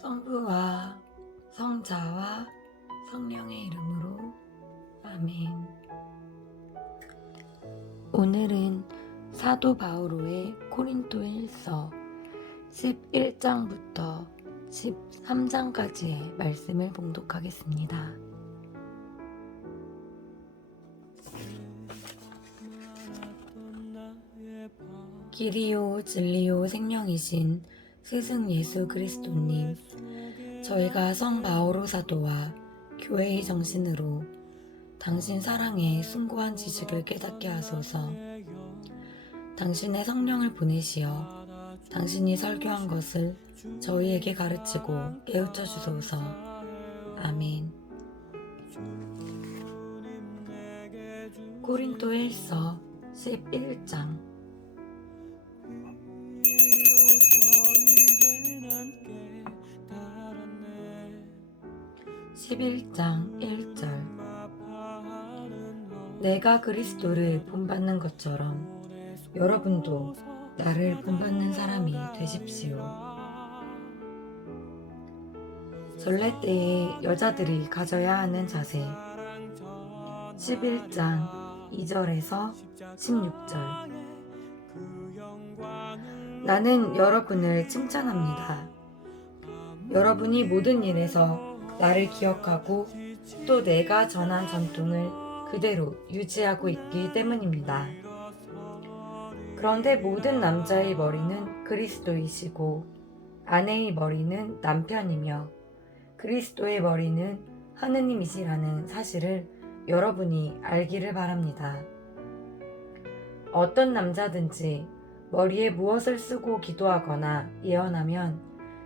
성부와 성자와 성령의 이름으로 아멘. 오늘은 사도 바오로의 고린도일서 11장부터 13장까지의 말씀을 봉독하겠습니다. 길이요 진리요 생명이신 스승 예수 그리스도님, 저희가 성 바오로 사도와 교회의 정신으로 당신 사랑의 숭고한 지식을 깨닫게 하소서. 당신의 성령을 보내시어 당신이 설교한 것을 저희에게 가르치고 깨우쳐 주소서. 아멘. 고린도일서 11장. 11장 1절. 내가 그리스도를 본받는 것처럼 여러분도 나를 본받는 사람이 되십시오. 전례 때에 여자들이 가져야 하는 자세. 11장 2절에서 16절. 나는 여러분을 칭찬합니다. 여러분이 모든 일에서 나를 기억하고 또 내가 전한 전통을 그대로 유지하고 있기 때문입니다. 그런데 모든 남자의 머리는 그리스도이시고 아내의 머리는 남편이며 그리스도의 머리는 하느님이시라는 사실을 여러분이 알기를 바랍니다. 어떤 남자든지 머리에 무엇을 쓰고 기도하거나 예언하면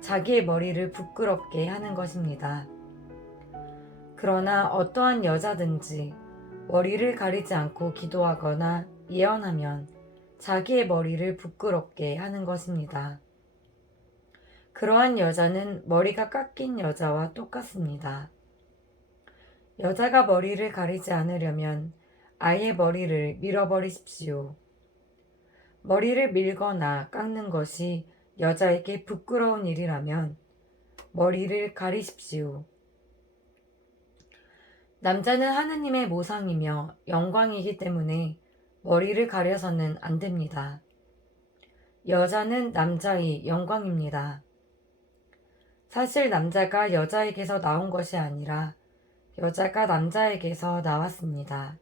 자기의 머리를 부끄럽게 하는 것입니다. 그러나 어떠한 여자든지 머리를 가리지 않고 기도하거나 예언하면 자기의 머리를 부끄럽게 하는 것입니다. 그러한 여자는 머리가 깎인 여자와 똑같습니다. 여자가 머리를 가리지 않으려면 아예 머리를 밀어버리십시오. 머리를 밀거나 깎는 것이 여자에게 부끄러운 일이라면 머리를 가리십시오. 남자는 하느님의 모상이며 영광이기 때문에 머리를 가려서는 안 됩니다. 여자는 남자의 영광입니다. 사실 남자가 여자에게서 나온 것이 아니라 여자가 남자에게서 나왔습니다.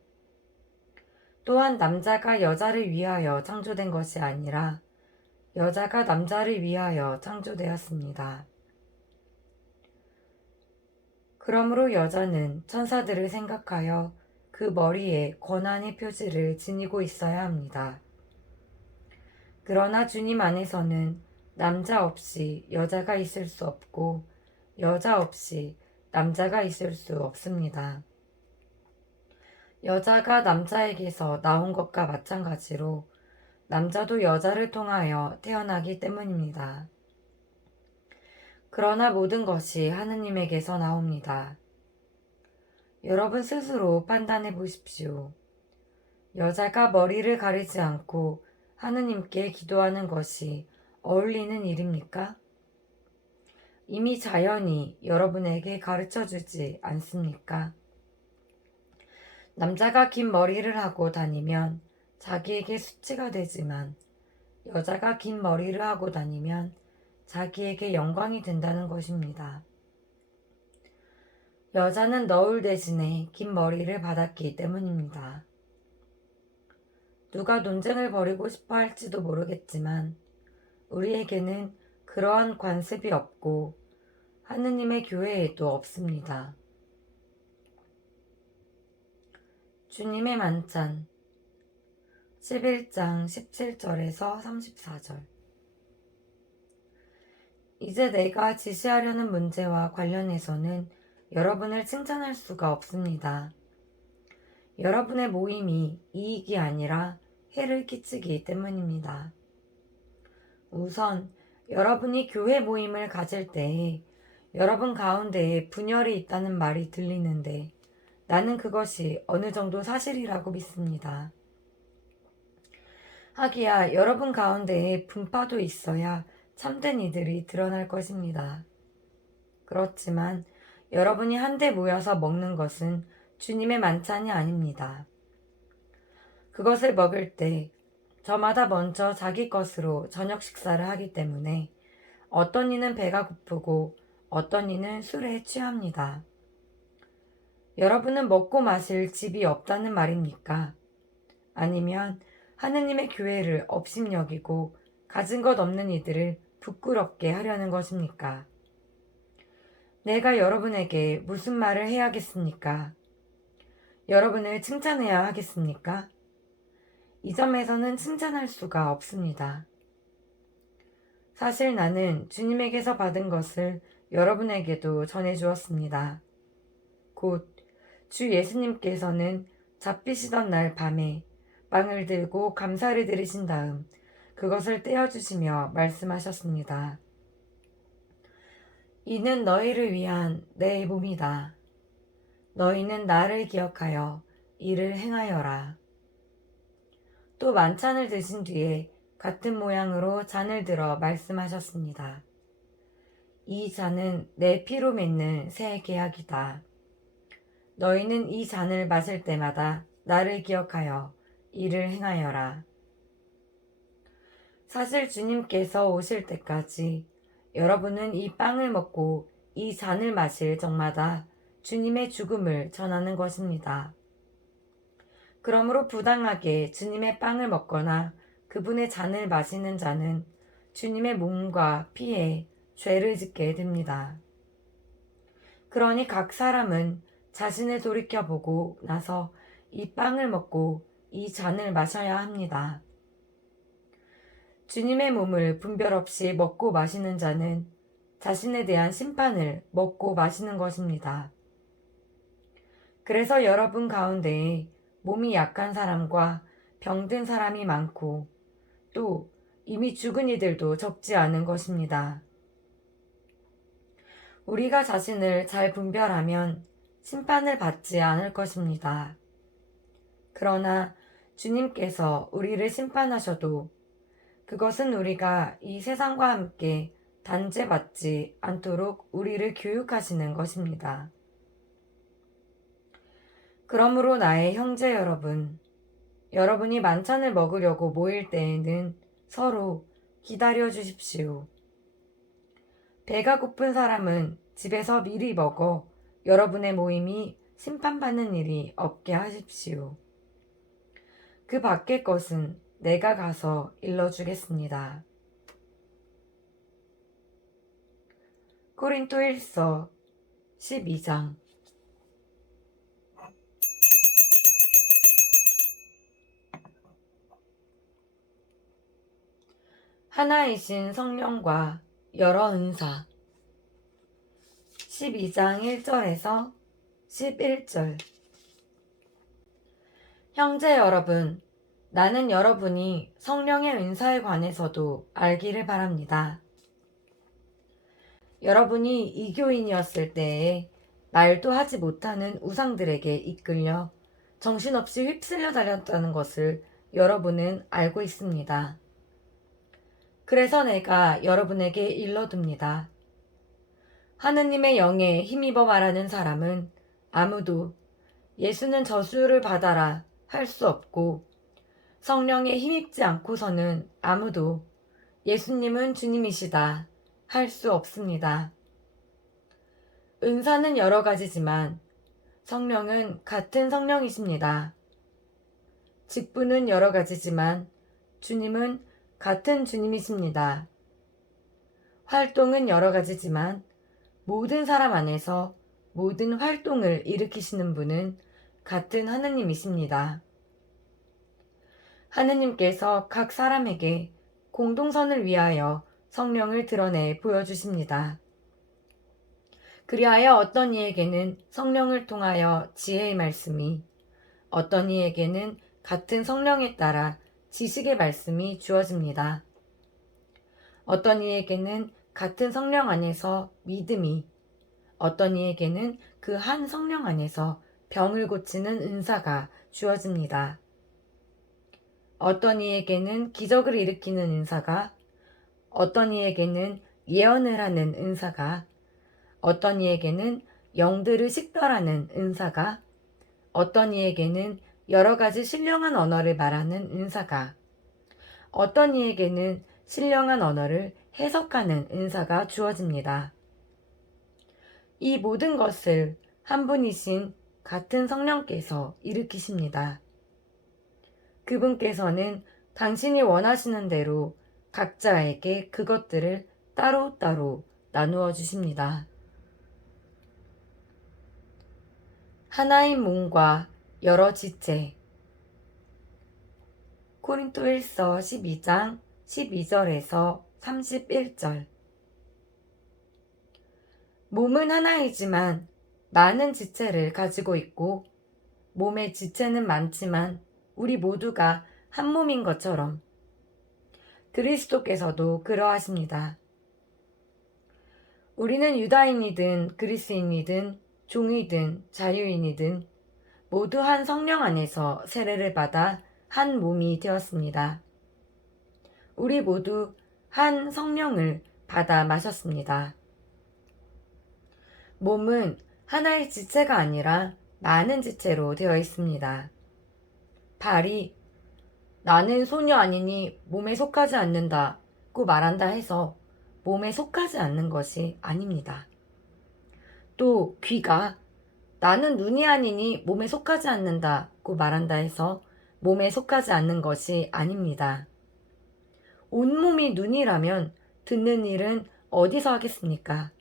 또한 남자가 여자를 위하여 창조된 것이 아니라 여자가 남자를 위하여 창조되었습니다. 그러므로 여자는 천사들을 생각하여 그 머리에 권한의 표지를 지니고 있어야 합니다. 그러나 주님 안에서는 남자 없이 여자가 있을 수 없고 여자 없이 남자가 있을 수 없습니다. 여자가 남자에게서 나온 것과 마찬가지로 남자도 여자를 통하여 태어나기 때문입니다. 그러나 모든 것이 하느님에게서 나옵니다. 여러분 스스로 판단해 보십시오. 여자가 머리를 가리지 않고 하느님께 기도하는 것이 어울리는 일입니까? 이미 자연이 여러분에게 가르쳐 주지 않습니까? 남자가 긴 머리를 하고 다니면 자기에게 수치가 되지만 여자가 긴 머리를 하고 다니면 자기에게 영광이 된다는 것입니다. 여자는 너울 대신에 긴 머리를 받았기 때문입니다. 누가 논쟁을 벌이고 싶어 할지도 모르겠지만 우리에게는 그러한 관습이 없고 하느님의 교회에도 없습니다. 주님의 만찬 11장 17절에서 34절. 이제 내가 지시하려는 문제와 관련해서는 여러분을 칭찬할 수가 없습니다. 여러분의 모임이 이익이 아니라 해를 끼치기 때문입니다. 우선 여러분이 교회 모임을 가질 때에 여러분 가운데에 분열이 있다는 말이 들리는데 나는 그것이 어느 정도 사실이라고 믿습니다. 하기야 여러분 가운데에 분파도 있어야 참된 이들이 드러날 것입니다. 그렇지만 여러분이 한데 모여서 먹는 것은 주님의 만찬이 아닙니다. 그것을 먹을 때 저마다 먼저 자기 것으로 저녁 식사를 하기 때문에 어떤 이는 배가 고프고 어떤 이는 술에 취합니다. 여러분은 먹고 마실 집이 없다는 말입니까? 아니면 하느님의 교회를 업신여기고 가진 것 없는 이들을 부끄럽게 하려는 것입니까? 내가 여러분에게 무슨 말을 해야겠습니까? 여러분을 칭찬해야 하겠습니까? 이 점에서는 칭찬할 수가 없습니다. 사실 나는 주님에게서 받은 것을 여러분에게도 전해주었습니다. 곧 주 예수님께서는 잡히시던 날 밤에 빵을 들고 감사를 드리신 다음 그것을 떼어주시며 말씀하셨습니다. 이는 너희를 위한 내 몸이다. 너희는 나를 기억하여 이를 행하여라. 또 만찬을 드신 뒤에 같은 모양으로 잔을 들어 말씀하셨습니다. 이 잔은 내 피로 맺는 새 계약이다. 너희는 이 잔을 마실 때마다 나를 기억하여 이를 행하여라. 사실 주님께서 오실 때까지 여러분은 이 빵을 먹고 이 잔을 마실 적마다 주님의 죽음을 전하는 것입니다. 그러므로 부당하게 주님의 빵을 먹거나 그분의 잔을 마시는 자는 주님의 몸과 피에 죄를 짓게 됩니다. 그러니 각 사람은 자신을 돌이켜보고 나서 이 빵을 먹고 이 잔을 마셔야 합니다. 주님의 몸을 분별 없이 먹고 마시는 자는 자신에 대한 심판을 먹고 마시는 것입니다. 그래서 여러분 가운데에 몸이 약한 사람과 병든 사람이 많고 또 이미 죽은 이들도 적지 않은 것입니다. 우리가 자신을 잘 분별하면 심판을 받지 않을 것입니다. 그러나 주님께서 우리를 심판하셔도 그것은 우리가 이 세상과 함께 단죄받지 않도록 우리를 교육하시는 것입니다. 그러므로 나의 형제 여러분, 여러분이 만찬을 먹으려고 모일 때에는 서로 기다려 주십시오. 배가 고픈 사람은 집에서 미리 먹어 여러분의 모임이 심판받는 일이 없게 하십시오. 그 밖의 것은 내가 가서 일러주겠습니다. 고린토일서 12장. 하나이신 성령과 여러 은사. 12장 1절에서 11절. 형제 여러분, 나는 여러분이 성령의 은사에 관해서도 알기를 바랍니다. 여러분이 이교인이었을 때에 말도 하지 못하는 우상들에게 이끌려 정신없이 휩쓸려 다녔다는 것을 여러분은 알고 있습니다. 그래서 내가 여러분에게 일러둡니다. 하느님의 영에 힘입어 말하는 사람은 아무도 예수는 저주를 받아라 할 수 없고 성령에 힘입지 않고서는 아무도 예수님은 주님이시다 할 수 없습니다. 은사는 여러 가지지만 성령은 같은 성령이십니다. 직분은 여러 가지지만 주님은 같은 주님이십니다. 활동은 여러 가지지만 모든 사람 안에서 모든 활동을 일으키시는 분은 같은 하느님이십니다. 하느님께서 각 사람에게 공동선을 위하여 성령을 드러내 보여주십니다. 그리하여 어떤 이에게는 성령을 통하여 지혜의 말씀이, 어떤 이에게는 같은 성령에 따라 지식의 말씀이 주어집니다. 어떤 이에게는 같은 성령 안에서 믿음이, 어떤 이에게는 그 한 성령 안에서 병을 고치는 은사가 주어집니다. 어떤 이에게는 기적을 일으키는 은사가, 어떤 이에게는 예언을 하는 은사가, 어떤 이에게는 영들을 식별하는 은사가, 어떤 이에게는 여러 가지 신령한 언어를 말하는 은사가, 어떤 이에게는 신령한 언어를 해석하는 은사가 주어집니다. 이 모든 것을 한 분이신 같은 성령께서 일으키십니다. 그분께서는 당신이 원하시는 대로 각자에게 그것들을 따로따로 나누어 주십니다. 하나인 몸과 여러 지체. 코린토일서 12장 12절에서 31절. 몸은 하나이지만 많은 지체를 가지고 있고, 몸의 지체는 많지만 우리 모두가 한 몸인 것처럼 그리스도께서도 그러하십니다. 우리는 유다인이든 그리스인이든 종이든 자유인이든 모두 한 성령 안에서 세례를 받아 한 몸이 되었습니다. 우리 모두 한 성령을 받아 마셨습니다. 몸은 하나의 지체가 아니라 많은 지체로 되어 있습니다. 발이 나는 소녀 아니니 몸에 속하지 않는다고 말한다 해서 몸에 속하지 않는 것이 아닙니다. 또 귀가 나는 눈이 아니니 몸에 속하지 않는다고 말한다 해서 몸에 속하지 않는 것이 아닙니다. 온몸이 눈이라면 듣는 일은 어디서 하겠습니까?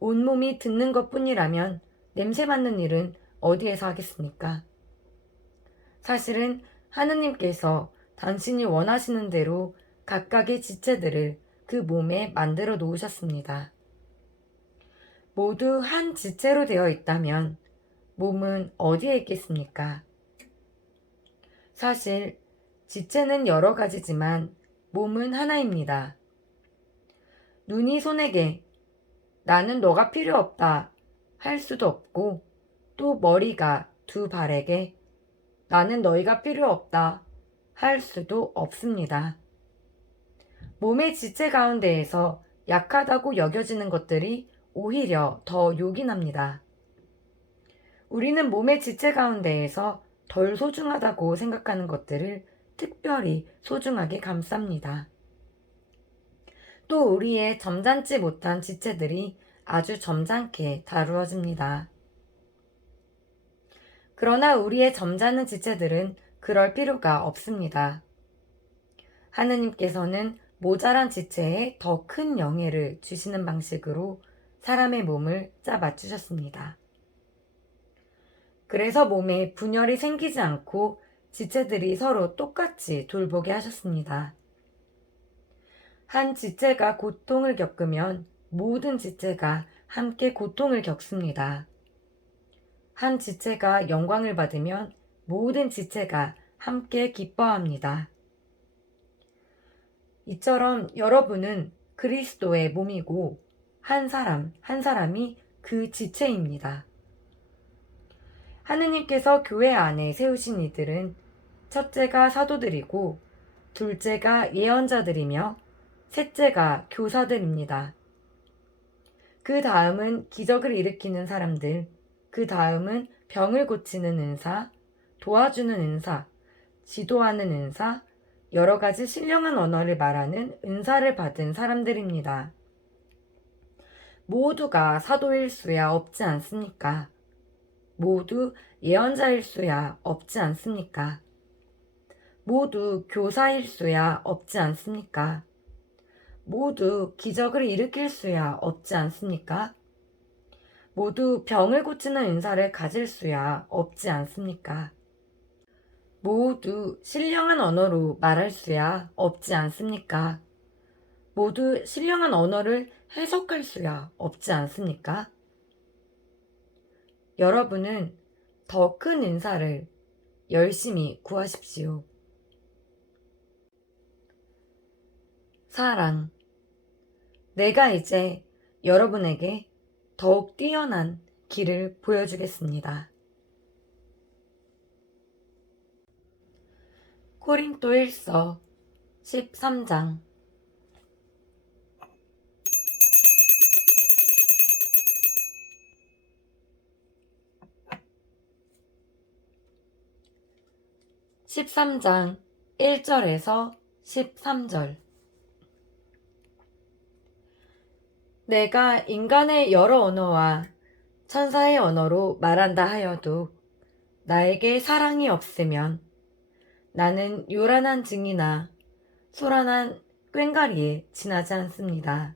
온몸이 듣는 것뿐이라면 냄새 맡는 일은 어디에서 하겠습니까? 사실은 하느님께서 당신이 원하시는 대로 각각의 지체들을 그 몸에 만들어 놓으셨습니다. 모두 한 지체로 되어 있다면 몸은 어디에 있겠습니까? 사실 지체는 여러 가지지만 몸은 하나입니다. 눈이 손에게 나는 너가 필요 없다 할 수도 없고, 또 머리가 두 발에게 나는 너희가 필요 없다 할 수도 없습니다. 몸의 지체 가운데에서 약하다고 여겨지는 것들이 오히려 더 요긴합니다. 우리는 몸의 지체 가운데에서 덜 소중하다고 생각하는 것들을 특별히 소중하게 감쌉니다. 또 우리의 점잖지 못한 지체들이 아주 점잖게 다루어집니다. 그러나 우리의 점잖은 지체들은 그럴 필요가 없습니다. 하느님께서는 모자란 지체에 더 큰 영예를 주시는 방식으로 사람의 몸을 짜 맞추셨습니다. 그래서 몸에 분열이 생기지 않고 지체들이 서로 똑같이 돌보게 하셨습니다. 한 지체가 고통을 겪으면 모든 지체가 함께 고통을 겪습니다. 한 지체가 영광을 받으면 모든 지체가 함께 기뻐합니다. 이처럼 여러분은 그리스도의 몸이고 한 사람 한 사람이 그 지체입니다. 하느님께서 교회 안에 세우신 이들은 첫째가 사도들이고, 둘째가 예언자들이며 셋째가 교사들입니다. 그 다음은 기적을 일으키는 사람들, 그 다음은 병을 고치는 은사, 도와주는 은사, 지도하는 은사, 여러 가지 신령한 언어를 말하는 은사를 받은 사람들입니다. 모두가 사도일 수야 없지 않습니까? 모두 예언자일 수야 없지 않습니까? 모두 교사일 수야 없지 않습니까? 모두 기적을 일으킬 수야 없지 않습니까? 모두 병을 고치는 은사를 가질 수야 없지 않습니까? 모두 신령한 언어로 말할 수야 없지 않습니까? 모두 신령한 언어를 해석할 수야 없지 않습니까? 여러분은 더 큰 은사를 열심히 구하십시오. 사랑. 내가 이제 여러분에게 더욱 뛰어난 길을 보여주겠습니다. 코린토일서 13장. 13장 1절에서 13절. 내가 인간의 여러 언어와 천사의 언어로 말한다 하여도 나에게 사랑이 없으면 나는 요란한 증이나 소란한 꽹과리에 지나지 않습니다.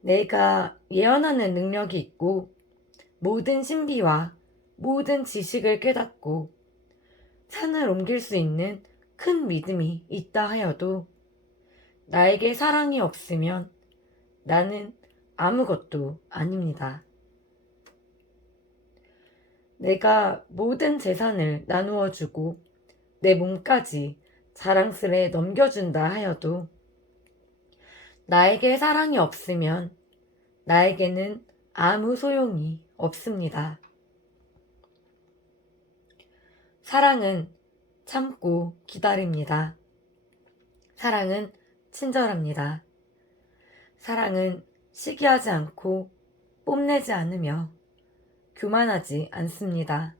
내가 예언하는 능력이 있고 모든 신비와 모든 지식을 깨닫고 산을 옮길 수 있는 큰 믿음이 있다 하여도 나에게 사랑이 없으면 나는 아무것도 아닙니다. 내가 모든 재산을 나누어 주고 내 몸까지 자랑스레 넘겨준다 하여도 나에게 사랑이 없으면 나에게는 아무 소용이 없습니다. 사랑은 참고 기다립니다. 사랑은 친절합니다. 사랑은 시기하지 않고 뽐내지 않으며 교만하지 않습니다.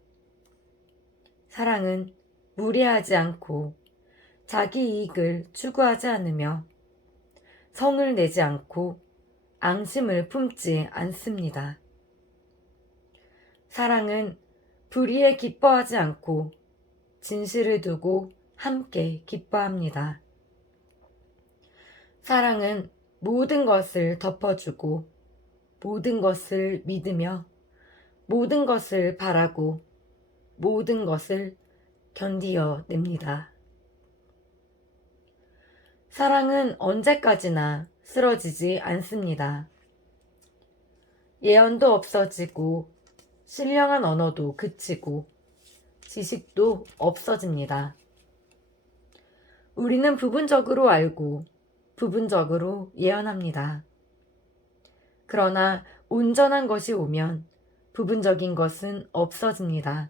사랑은 무례하지 않고 자기 이익을 추구하지 않으며 성을 내지 않고 앙심을 품지 않습니다. 사랑은 불의에 기뻐하지 않고 진실을 두고 함께 기뻐합니다. 사랑은 모든 것을 덮어주고 모든 것을 믿으며 모든 것을 바라고 모든 것을 견디어 냅니다. 사랑은 언제까지나 쓰러지지 않습니다. 예언도 없어지고 신령한 언어도 그치고 지식도 없어집니다. 우리는 부분적으로 알고 부분적으로 예언합니다. 그러나 온전한 것이 오면 부분적인 것은 없어집니다.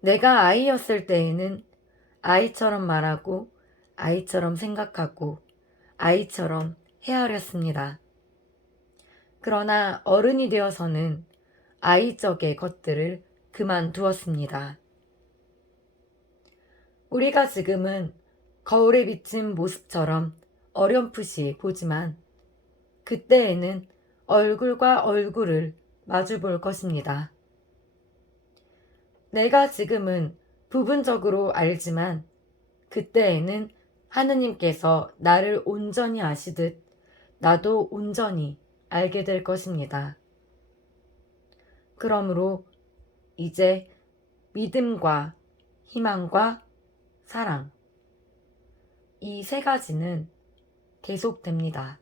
내가 아이였을 때에는 아이처럼 말하고 아이처럼 생각하고 아이처럼 헤아렸습니다. 그러나 어른이 되어서는 아이적의 것들을 그만두었습니다. 우리가 지금은 거울에 비친 모습처럼 어렴풋이 보지만 그때에는 얼굴과 얼굴을 마주 볼 것입니다. 내가 지금은 부분적으로 알지만 그때에는 하느님께서 나를 온전히 아시듯 나도 온전히 알게 될 것입니다. 그러므로 이제 믿음과 희망과 사랑, 이 세 가지는 계속됩니다.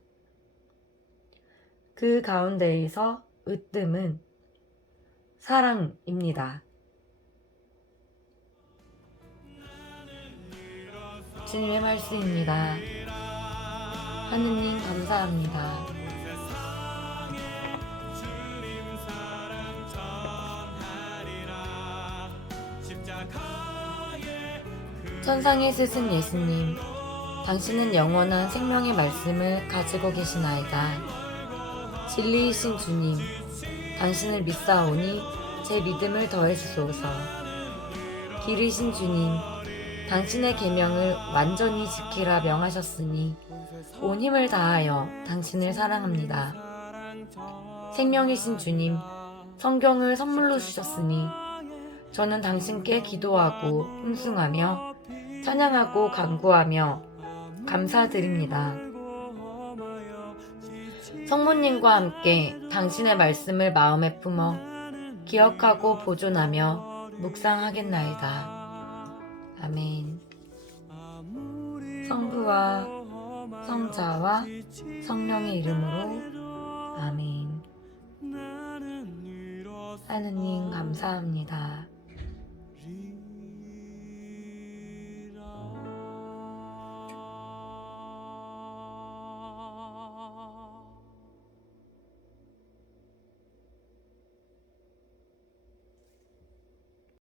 그 가운데에서 으뜸은 사랑입니다. 주님의 말씀입니다. 하느님 감사합니다. 천상의 스승 예수님, 당신은 영원한 생명의 말씀을 가지고 계시나이다. 진리이신 주님, 당신을 믿사오니 제 믿음을 더해주소서. 길이신 주님, 당신의 계명을 완전히 지키라 명하셨으니 온 힘을 다하여 당신을 사랑합니다. 생명이신 주님, 성경을 선물로 주셨으니 저는 당신께 기도하고 hum승하며 찬양하고 간구하며 감사드립니다. 성모님과 함께 당신의 말씀을 마음에 품어 기억하고 보존하며 묵상하겠나이다. 아멘. 성부와 성자와 성령의 이름으로 아멘. 하느님 감사합니다.